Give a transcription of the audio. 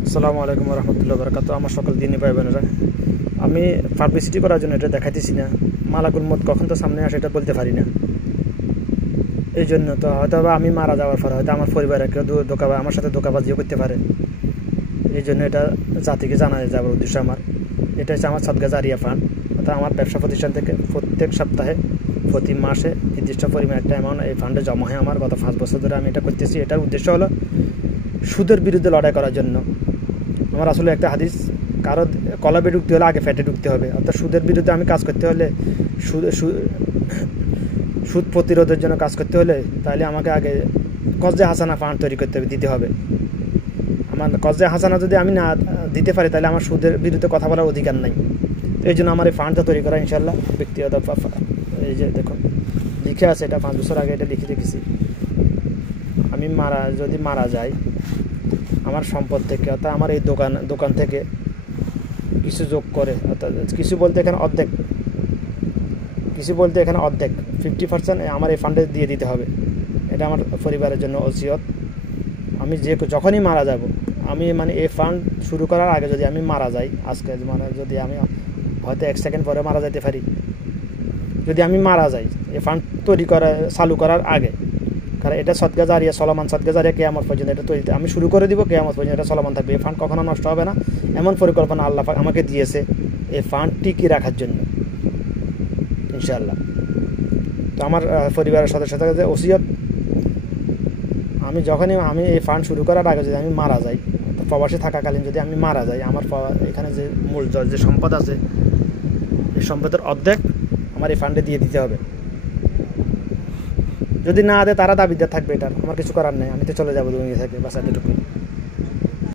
আসসালামু আলাইকুম রহমতুল্লাহ বরকাত। আমার সকল দিনই ভাই বোনেরা, আমি পাবলিসিটি করার জন্য এটা দেখাইতেছি না। মালাকুল মত কখন তো সামনে আসে এটা বলতে পারি না। এই জন্য তো হয়তো আমি মারা যাওয়ার পর হয়তো আমার পরিবারে কেউ আমার সাথে ধোঁকাবাজিও করতে পারে। এই জন্য এটা জাতিকে জানা যাওয়ার উদ্দেশ্য আমার। এটা হচ্ছে আমার সাদকা জারিয়া ফান্ড, অর্থাৎ আমার ব্যবসা প্রতিষ্ঠান থেকে প্রত্যেক সপ্তাহে প্রতি মাসে নির্দিষ্ট পরিমাণ একটা অ্যামাউন্ট এই ফান্ডে জমা হয় আমার। গত 5 বছর ধরে আমি এটা করতেছি। এটার উদ্দেশ্য হলো সুদের বিরুদ্ধে লড়াই করার জন্য। আমার আসলে একটা হাদিস, কারো কলবে ঢুকতে হলে আগে ফ্যাটে ঢুকতে হবে। অর্থাৎ সুদের বিরুদ্ধে আমি কাজ করতে হলে, সুদ প্রতিরোধের জন্য কাজ করতে হলে তাহলে আমাকে আগে কজে হাসানা ফান্ড তৈরি করতে হবে, দিতে হবে। আমার কজে হাসানা যদি আমি না দিতে পারি তাহলে আমার সুদের বিরুদ্ধে কথা বলার অধিকার নাই। এই জন্য আমার এই ফান্ডটা তৈরি করা ইনশাল্লাহ ব্যক্তিগত। এই যে দেখুন লিখে আছে, এটা 5 বছর আগে এটা লিখে রেখেছি। আমি যদি মারা যাই, আমার সম্পদ থেকে অর্থাৎ আমার এই দোকান থেকে কিছু যোগ করে, অর্থাৎ কিছু বলতে এখানে অর্ধেক 50% আমার এই ফান্ডে দিয়ে দিতে হবে। এটা আমার পরিবারের জন্য ওসিয়ত। আমি যখনই মারা যাব, আমি এই ফান্ড শুরু করার আগে যদি আমি মারা যাই, আজকে যদি আমি হয়তো 1 সেকেন্ড পরে মারা যেতে পারি, যদি আমি মারা যাই এই ফান্ড চালু করার আগে, কারণ এটা সদকা জারিয়া, চলমান সদকা জারিয়া কিয়ামত পর্যন্ত এটা তৈরি আমি শুরু করে দিব, কিয়ামত পর্যন্ত এটা চলমান থাকবে। এই ফান্ড কখনো নষ্ট হবে না, এমন পরিকল্পনা আল্লাহ পাক আমাকে দিয়েছে এই ফান্ড টিকিয়ে রাখার জন্য ইনশাআল্লাহ। তো আমার পরিবারের সদস্যদের কাছে ওসিয়ত, যখনই আমি এই ফান্ড শুরু করার আগে যদি আমি মারা যাই, প্রবাসী থাকাকালীন যদি আমি মারা যাই, আমার এখানে যে মূল যে সম্পদ আছে এই সম্পদের অর্ধেক আমার এই ফান্ডে দিয়ে দিতে হবে। যদি না দেয় তারা দাবিদার থাকবে, এটার আমার কিছু করার নেই, আমি তো চলে যাবো দুনিয়া থেকে, বাস এতটুকু।